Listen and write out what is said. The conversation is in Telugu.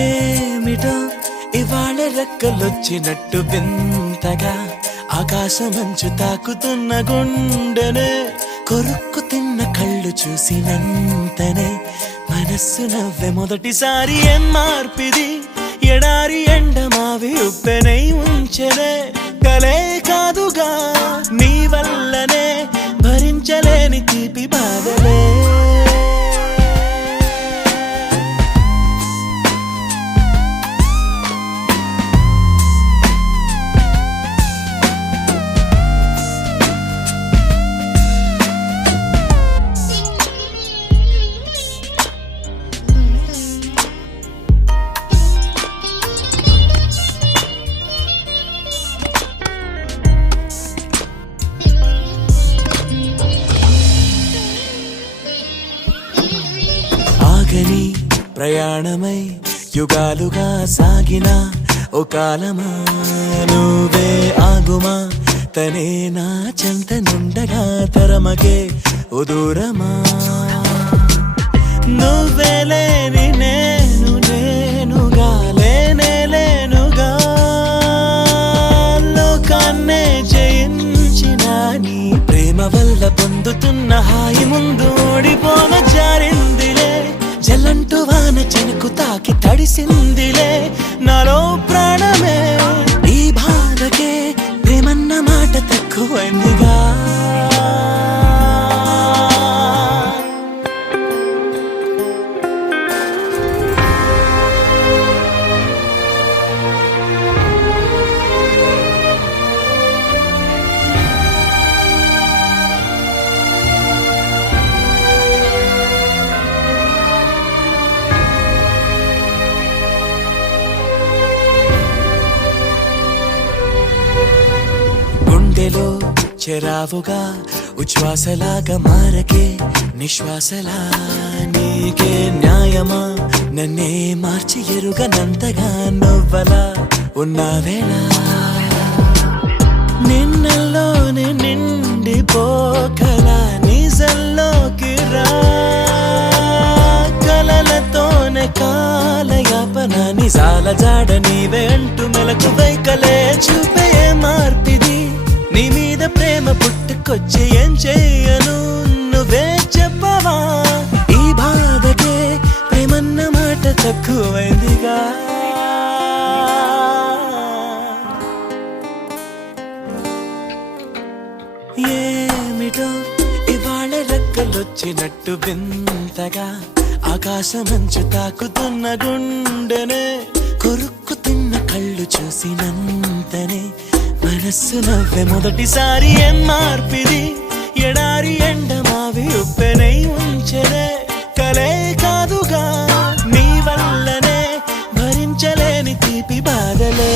ఏమిటో ఇవాళ రెక్కలొచ్చినట్టు వింతగా ఆకాశమంచు తాకుతున్న గుండెనే కొరుక్కు తిన్న కళ్ళు చూసినంతనే మనస్సు నవ్వే మొదటిసారి ఏం మార్పిది ఎడారి ఎండమావి ఉప్పెనై ఉంచెనే కలే కాదుగా నీ వల్లనే భరించలేని తీపి బాధలే ఆగని ప్రయాణమై యుగాలుగా సాగిన ఓ కాలమా నువ్వే ఆగుమా తనే నా చెంత నుండగా తరమగే ఓ దూరమా నువ్వే లేని నేనుగా లేనే లేనుగా లోకాన్నే జయించిన నీ ప్రేమ వల్ల పొందుతున్న హాయి ముందు ఓడిపోన జారిందిలే జల్లంటూ వాన చెనుకు తాకి తడిసిందిలే నాలో ప్రాణమే ఈ బాధకే ప్రేమన్న మాట తక్కువైందిగా గుండెలో చెరావుగా ఉచ్ఛ్వాసలాగా మారకే నిశ్వాసలా నీకే న్యాయమా నన్నే మార్చి ఎరుగనంతగా నువ్వలా ఉన్నావేలా నిన్నలోనే నిండిపోకలా నిజంలోకి రా కలలతోనే కాలయాపన నిజాల జాడ నీవే అంటూ మెలకు వైకలే చూపే మార్పిది నీ మీద ప్రేమ పుట్టుకొచ్చి ఏం చెయ్యను నువ్వే చెప్పవా ఈ బాధకే ప్రేమన్న మాట తక్కువైందిగా ఏమిటో ఇవాళ రెక్కలొచ్చినట్టు వింతగా ఆకాశమంచు తాకుతున్న గుండెనే కొరుక్కు తిన్న కళ్ళు చూసినంతనే మనస్సు నవ్వే మొదటిసారి ఏం మార్పిది ఎడారి ఎండమావి ఉప్పెనై ఉంచెనే కలే కాదుగా నీ వల్లనే భరించలేని తీపి బాధలే